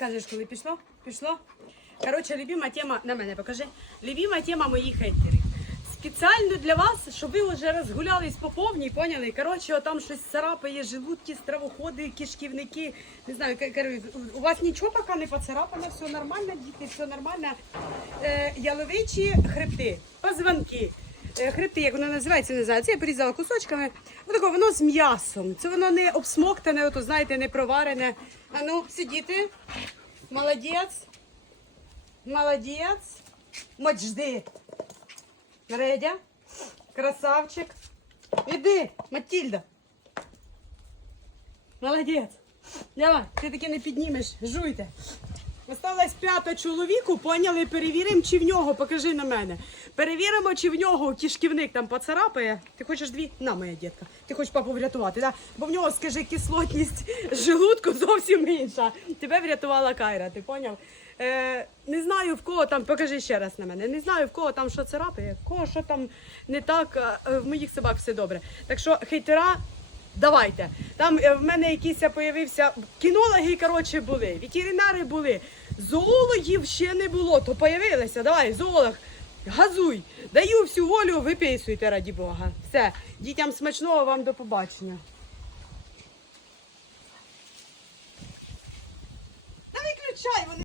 Скажеш, коли пішло? Пішло? Коротше, любима тема, на мене покажи. Любима тема моїх хейтерів. Спеціально для вас, щоб ви вже розгулялись по повній, поняли? Коротше, там щось царапає, желудки, стравоходи, кишківники. Не знаю, коротше, у вас нічого поки не поцарапано, все нормально, діти, все нормально. Е, яловичі хребти, позвонки. Е, Хребти, як воно називається, не знаю. Це я порізала кусочками. Отако, воно з м'ясом. Це воно не обсмоктане, ото, знаєте, не проварене. А ну, сидіти. Молодець. Молодець. Жди. Редя. Красавчик. Іди, Матільда. Молодець. Давай, ти таки не піднімеш. Жуйте. Осталось п'ято чоловіку, поняли, перевіримо, чи в нього, покажи на мене. Перевіримо, чи в нього кишківник там поцарапає. Ти хочеш дві? На, моя дітка. Ти хочеш папу врятувати, да? Бо в нього, скажи, кислотність желудку зовсім інша. Тебе врятувала Кайра, ти поняв? Е, не знаю в кого там, покажи ще раз на мене. Не знаю в кого там що царапає, в кого що там не так. е, В моїх собак все добре. Так що хейтера Давайте. Там е, в мене якийсь появився кінологи, коротше, були, ветеринари були, зоологів ще не було, то появилися. Давай, зоолог, газуй, даю всю волю, виписуйте, раді Бога. Все, дітям смачного, вам до побачення.